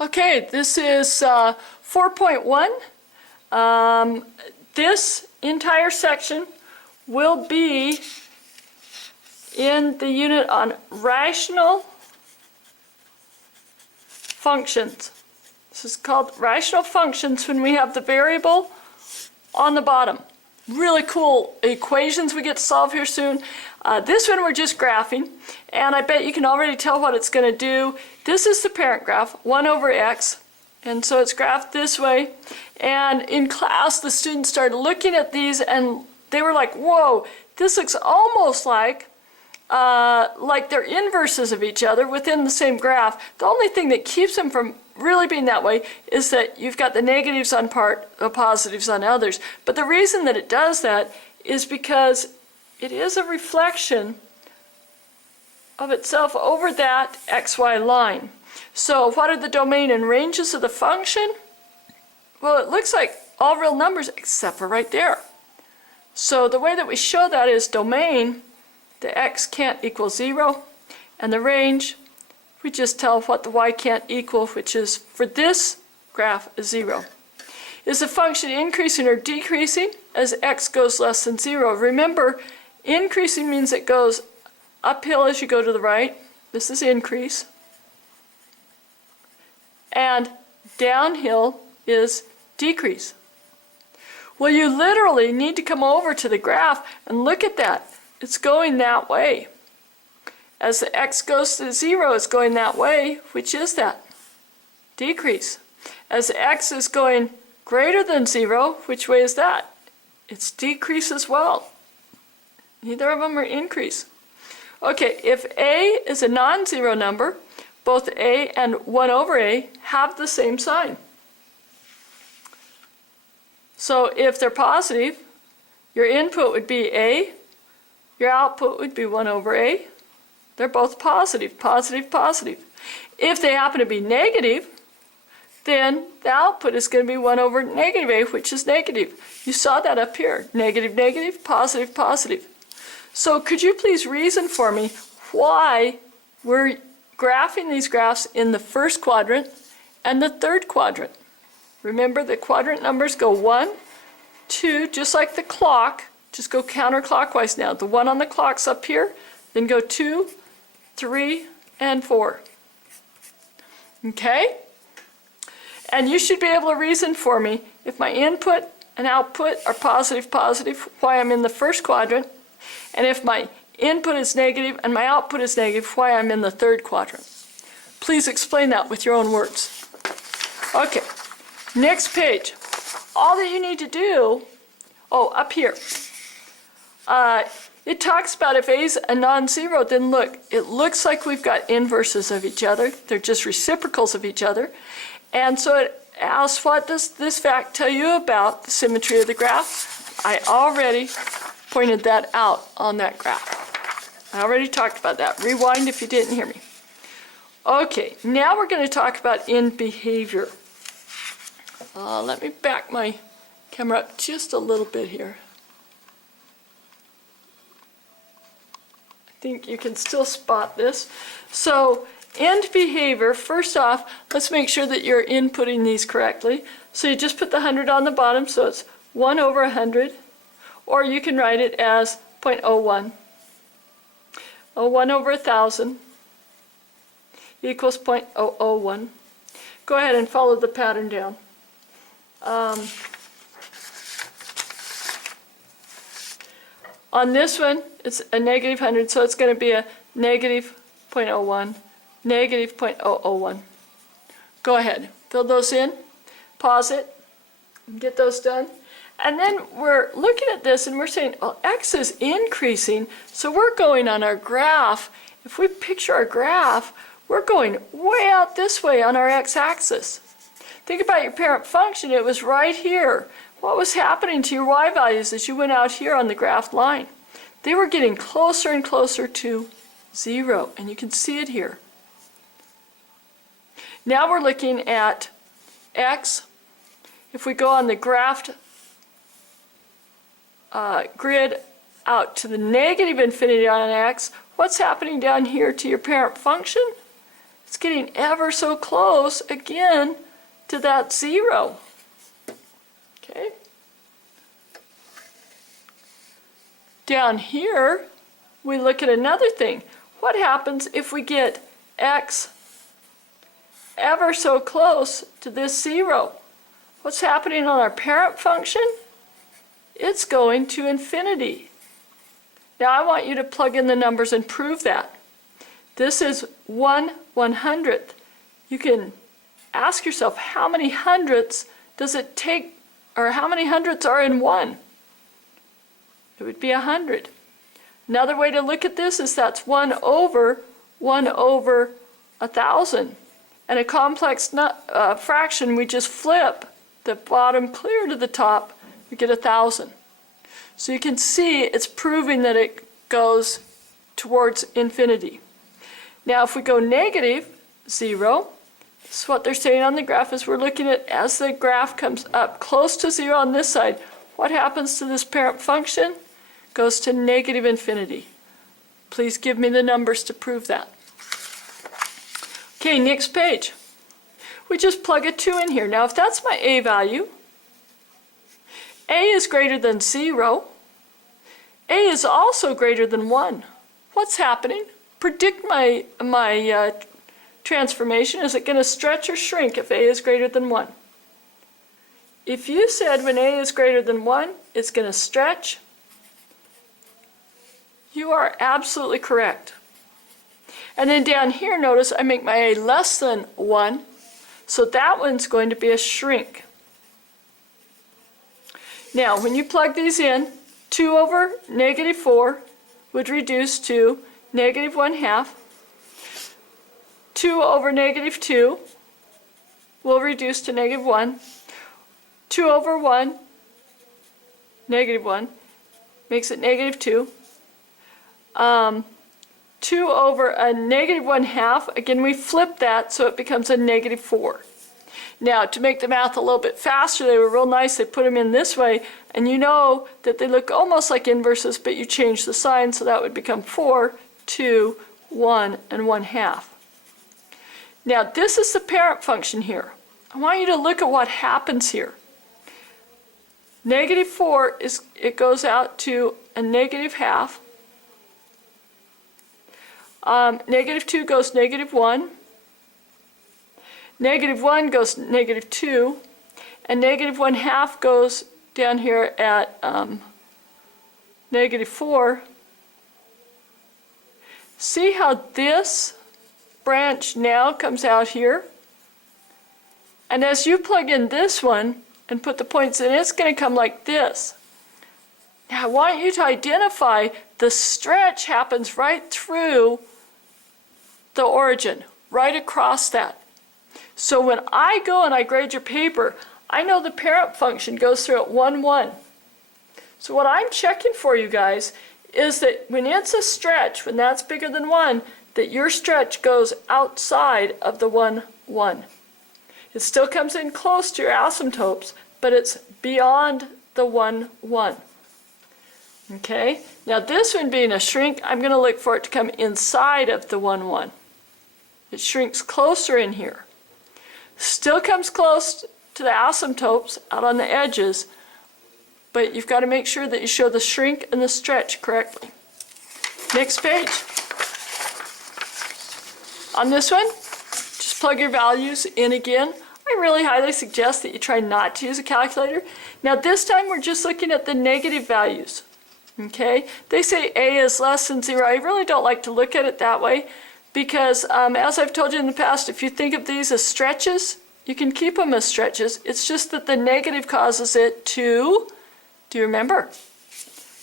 Okay, this is 4.1. This entire section will be in the unit on rational functions. This is called rational functions when we have the variable on the bottom. Really cool equations we get to solve here soon. This one we're just graphing, and I bet you can already tell what it's going to do. This is the parent graph, 1 over x, and so it's graphed this way. And in class, the students started looking at these, and they were like, whoa, this looks almost like they're inverses of each other within the same graph. The only thing that keeps them from really being that way is that you've got the negatives on part, the positives on others. But the reason that it does that is because it is a reflection of itself over that xy line. So what are the domain and ranges of the function? Well, it looks like all real numbers except for right there. So the way that we show that is domain, the x can't equal 0, and the range, we just tell what the y can't equal, which is, for this graph, is 0. Is the function increasing or decreasing as x goes less than 0? Remember, increasing means it goes uphill as you go to the right. This is increase. And downhill is decrease. Well, you literally need to come over to the graph and look at that. It's going that way. As the x goes to 0, it's going that way. Which is that? Decrease. As the x is going greater than 0, which way is that? It's decrease as well. Neither of them are increase. Okay, if a is a non-zero number, both a and 1 over a have the same sign. So if they're positive, your input would be a, your output would be 1 over a. They're both positive, positive, positive. If they happen to be negative, then the output is going to be 1 over negative a, which is negative. You saw that up here. Negative, negative, positive, positive. So could you please reason for me why we're graphing these graphs in the first quadrant and the third quadrant? Remember, the quadrant numbers go 1, 2, just like the clock. Just go counterclockwise now. The 1 on the clock's up here, then go 2, 3, and 4. Okay? And you should be able to reason for me if my input and output are positive, positive, why I'm in the first quadrant, and if my input is negative and my output is negative, why I'm in the third quadrant. Please explain that with your own words. Okay, next page. All that you need to do, up here. It talks about if A is a non-zero, then look, it looks like we've got inverses of each other. They're just reciprocals of each other. And so it asks, what does this fact tell you about the symmetry of the graph? I already pointed that out on that graph. I already talked about that. Rewind if you didn't hear me. Okay, now we're going to talk about in behavior. Let me back my camera up just a little bit here. I think you can still spot this. So, end behavior, first off, let's make sure that you're inputting these correctly. So you just put the 100 on the bottom, so it's 1 over 100. Or you can write it as 0.01. 1 over 1,000 equals 0.001. Go ahead and follow the pattern down. On this one, it's a negative 100, so it's going to be a negative 0.01, negative 0.001. Go ahead, fill those in, pause it, and get those done. And then we're looking at this and we're saying, well, x is increasing, so we're going on our graph. If we picture our graph, we're going way out this way on our x-axis. Think about your parent function. It was right here. What was happening to your y values as you went out here on the graph line? They were getting closer and closer to 0, and you can see it here. Now we're looking at x. If we go on the graphed grid out to the negative infinity on x, what's happening down here to your parent function? It's getting ever so close again to that 0. Okay. Down here, we look at another thing. What happens if we get x ever so close to this 0? What's happening on our parent function? It's going to infinity. Now I want you to plug in the numbers and prove that. This is 1/100th. You can ask yourself, how many hundredths does it take, or how many hundredths are in 1? It would be 100. Another way to look at this is that's 1 over 1,000. And a complex fraction, we just flip the bottom clear to the top, we get 1,000. So you can see it's proving that it goes towards infinity. Now if we go negative 0, this is what they're saying on the graph, is we're looking at as the graph comes up close to 0 on this side, what happens to this parent function? Goes to negative infinity. Please give me the numbers to prove that. Okay, next page. We just plug a 2 in here. Now if that's my a value, a is greater than 0. A is also greater than 1. What's happening? Predict my transformation. Is it going to stretch or shrink if a is greater than 1? If you said when a is greater than 1, it's going to stretch, you are absolutely correct. And then down here, notice I make my a less than 1, so that one's going to be a shrink. Now, when you plug these in, 2 over negative 4 would reduce to negative 1/2. 2 over negative 2 will reduce to negative 1. 2 over 1, negative 1, makes it negative 2. 2 over a negative 1/2, again we flip that so it becomes a negative 4. Now to make the math a little bit faster, they were real nice, they put them in this way, and you know that they look almost like inverses, but you change the sign, so that would become 4, 2, 1, and 1/2. Now this is the parent function here. I want you to look at what happens here. Negative 4, it goes out to a negative 1/2. Negative 2 goes negative 1. Negative 1 goes negative 2. And negative 1/2 goes down here at negative 4. See how this branch now comes out here? And as you plug in this one and put the points in, it's going to come like this. Now I want you to identify the stretch happens right through the origin, right across that. So when I go and I grade your paper, I know the parent function goes through at 1, 1. So what I'm checking for you guys is that when it's a stretch, when that's bigger than 1, that your stretch goes outside of the 1, 1. It still comes in close to your asymptotes, but it's beyond the 1, 1. Okay? Now this one being a shrink, I'm going to look for it to come inside of the 1, 1. It shrinks closer in here. Still comes close to the asymptotes out on the edges, but you've got to make sure that you show the shrink and the stretch correctly. Next page. On this one, just plug your values in again. I really highly suggest that you try not to use a calculator. Now this time we're just looking at the negative values. Okay? They say a is less than 0. I really don't like to look at it that way because as I've told you in the past, if you think of these as stretches, you can keep them as stretches. It's just that the negative causes it to, do you remember?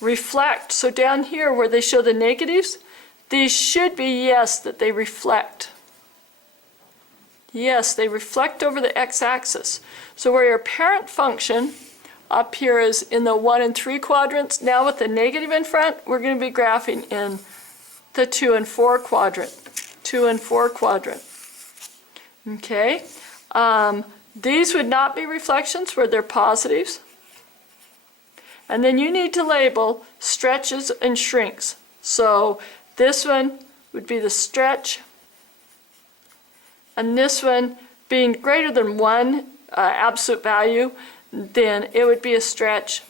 Reflect. So down here where they show the negatives, these should be, yes, that they reflect. Yes, they reflect over the x-axis. So where your parent function up here is in the 1 and 3 quadrants, now with the negative in front, we're going to be graphing in the 2 and 4 quadrant. 2 and 4 quadrant. Okay? These would not be reflections where they're positives. And then you need to label stretches and shrinks. So this one would be the stretch, and this one being greater than 1 absolute value, then it would be a stretch.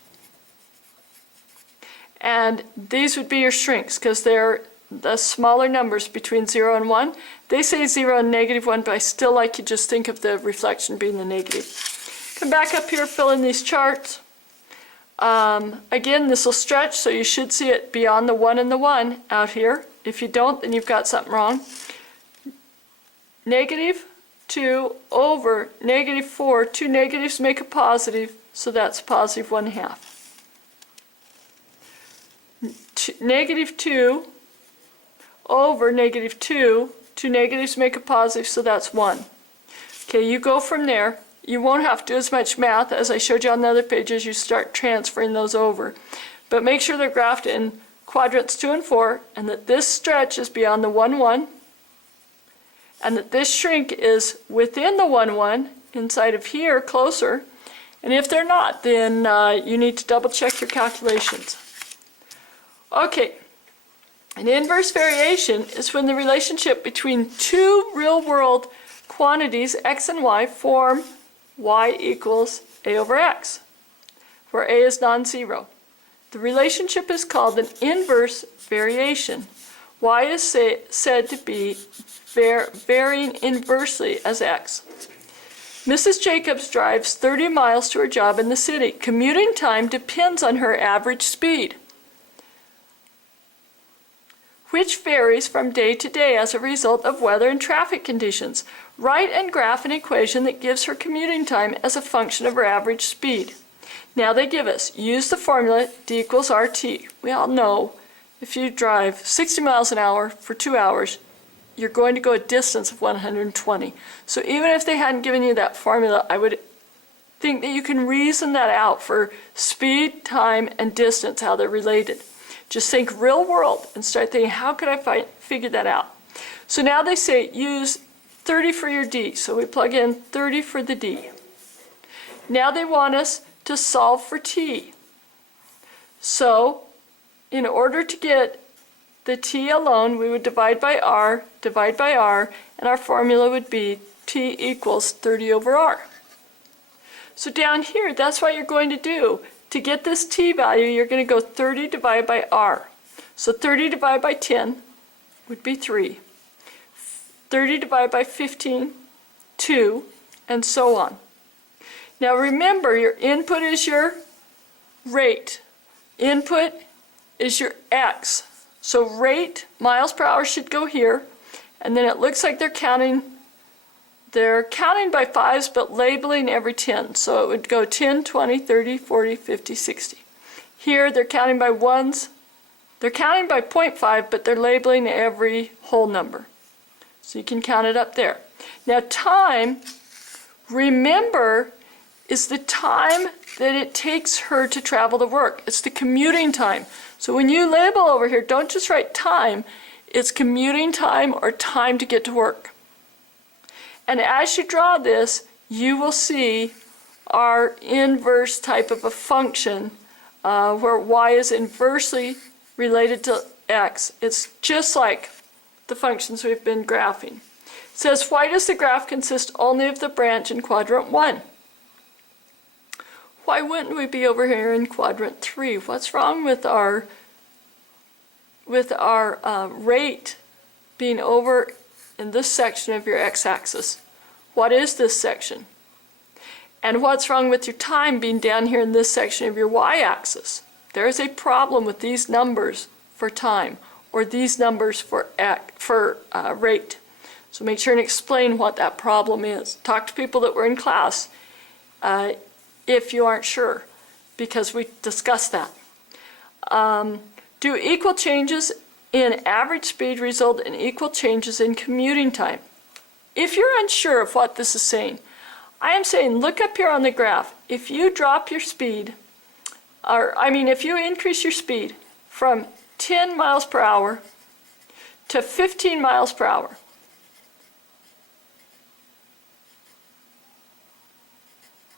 And these would be your shrinks because they're the smaller numbers between 0 and 1. They say 0 and -1, but I still like you just think of the reflection being the negative. Come back up here, fill in these charts. Again, this will stretch, so you should see it beyond the 1 and the 1 out here. If you don't, then you've got something wrong. -2 over -4. Two negatives make a positive, so that's positive 1/2. -2 over -2. Two negatives make a positive, so that's 1. Okay, you go from there. You won't have to do as much math as I showed you on the other pages. You start transferring those over. But make sure they're graphed in quadrants 2 and 4, and that this stretch is beyond the 1, 1, and that this shrink is within the 1, 1, inside of here, closer. And if they're not, then you need to double check your calculations. Okay, an inverse variation is when the relationship between two real-world quantities, x and y, form y equals a over x, where a is non-zero. The relationship is called an inverse variation. Y is said to be varying inversely as x. Mrs. Jacobs drives 30 miles to her job in the city. Commuting time depends on her average speed, which varies from day to day as a result of weather and traffic conditions. Write and graph an equation that gives her commuting time as a function of her average speed. Now they give us, use the formula D equals RT. We all know if you drive 60 miles an hour for 2 hours, you're going to go a distance of 120. So even if they hadn't given you that formula, I would think that you can reason that out for speed, time, and distance, how they're related. Just think real world and start thinking, how could I figure that out? So now they say use 30 for your D. So we plug in 30 for the D. Now they want us to solve for T. So in order to get the T alone, we would divide by R, and our formula would be T equals 30 over R. So down here, that's what you're going to do. To get this T value, you're going to go 30 divided by R. So 30 divided by 10 would be 3. 30 divided by 15, 2, and so on. Now remember, your input is your rate. Input is your X. So rate, miles per hour, should go here. And then it looks like they're counting by 5s, but labeling every 10. So it would go 10, 20, 30, 40, 50, 60. Here they're counting by 1s. They're counting by 0.5, but they're labeling every whole number. So you can count it up there. Now time, remember, is the time that it takes her to travel to work. It's the commuting time. So when you label over here, don't just write time. It's commuting time or time to get to work. And as you draw this, you will see our inverse type of a function where y is inversely related to x. It's just like the functions we've been graphing. It says, why does the graph consist only of the branch in quadrant 1? Why wouldn't we be over here in quadrant 3? What's wrong with our rate being over in this section of your x-axis? What is this section? And what's wrong with your time being down here in this section of your y-axis? There is a problem with these numbers for time, or these numbers for rate. So make sure and explain what that problem is. Talk to people that were in class if you aren't sure, because we discussed that. Do equal changes in average speed result in equal changes in commuting time? If you're unsure of what this is saying, I am saying look up here on the graph. If you drop your speed, if you increase your speed from 10 miles per hour to 15 miles per hour,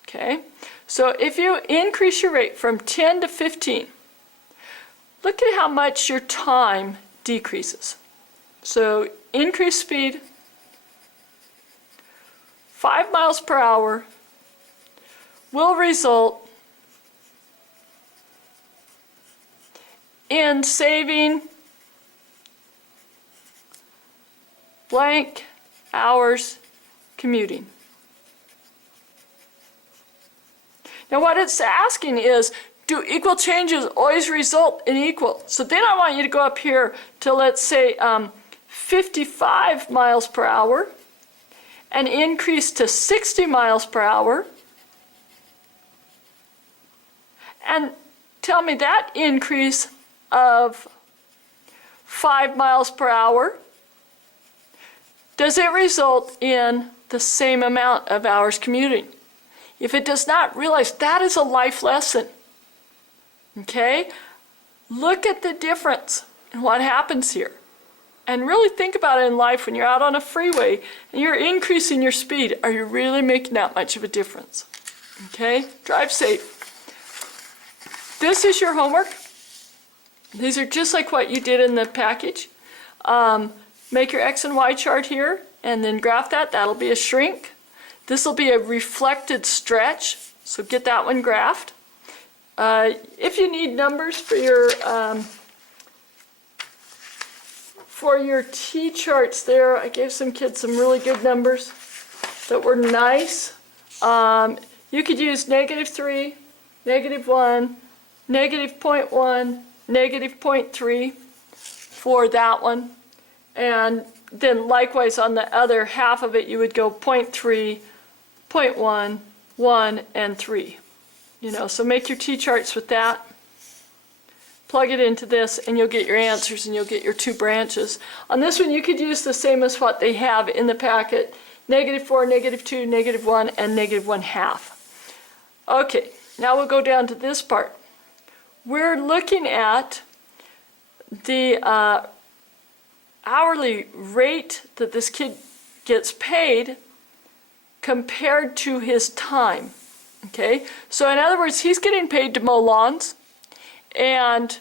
okay? So if you increase your rate from 10 to 15, look at how much your time decreases. So increase speed, 5 miles per hour will result in saving blank hours commuting. Now what it's asking is, do equal changes always result in equal? So then I want you to go up here to, let's say, 55 miles per hour and increase to 60 miles per hour. And tell me that increase of 5 miles per hour, does it result in the same amount of hours commuting? If it does not, realize that is a life lesson. Okay? Look at the difference in what happens here. And really think about it in life when you're out on a freeway and you're increasing your speed. Are you really making that much of a difference? Okay? Drive safe. This is your homework. These are just like what you did in the package. Make your X and Y chart here and then graph that. That'll be a shrink. This will be a reflected stretch, so get that one graphed. If you need numbers for your T-charts there, I gave some kids some really good numbers that were nice. You could use -3, -1, -0.1, -0.3 for that one. And then likewise on the other half of it, you would go 0.3, 0.1, 1, and 3. You know, so make your T-charts with that. Plug it into this, and you'll get your answers, and you'll get your 2 branches. On this one, you could use the same as what they have in the packet: -4, -2, -1, and -1/2. Okay, now we'll go down to this part. We're looking at the hourly rate that this kid gets paid compared to his time. Okay, so in other words, he's getting paid to mow lawns, and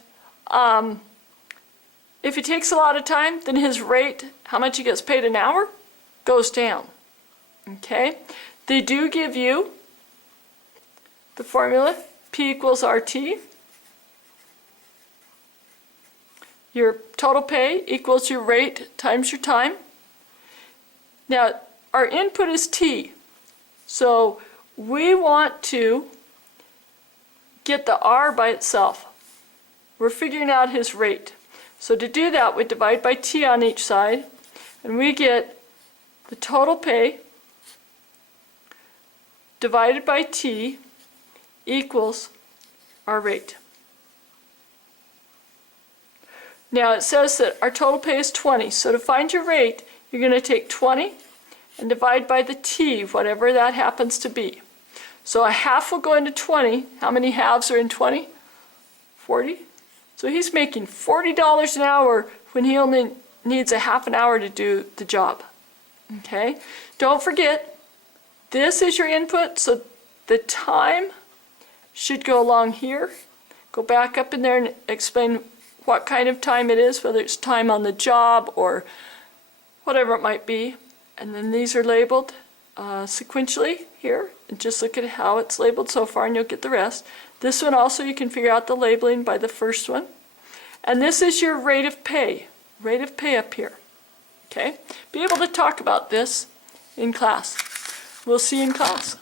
if he takes a lot of time, then his rate, how much he gets paid an hour, goes down. Okay, they do give you the formula, P equals RT. Your total pay equals your rate times your time. Now, our input is T, so we want to get the R by itself. We're figuring out his rate. So to do that, we divide by T on each side, and we get the total pay divided by T equals our rate. Now it says that our total pay is 20, so to find your rate, you're going to take 20 and divide by the T, whatever that happens to be. So a half will go into 20. How many halves are in 20? 40. So he's making $40 an hour when he only needs a half an hour to do the job. Okay? Don't forget, this is your input, so the time should go along here. Go back up in there and explain what kind of time it is, whether it's time on the job or whatever it might be. And then these are labeled sequentially here. And just look at how it's labeled so far and you'll get the rest. This one also, you can figure out the labeling by the first one. And this is your rate of pay up here. Okay? Be able to talk about this in class. We'll see you in class.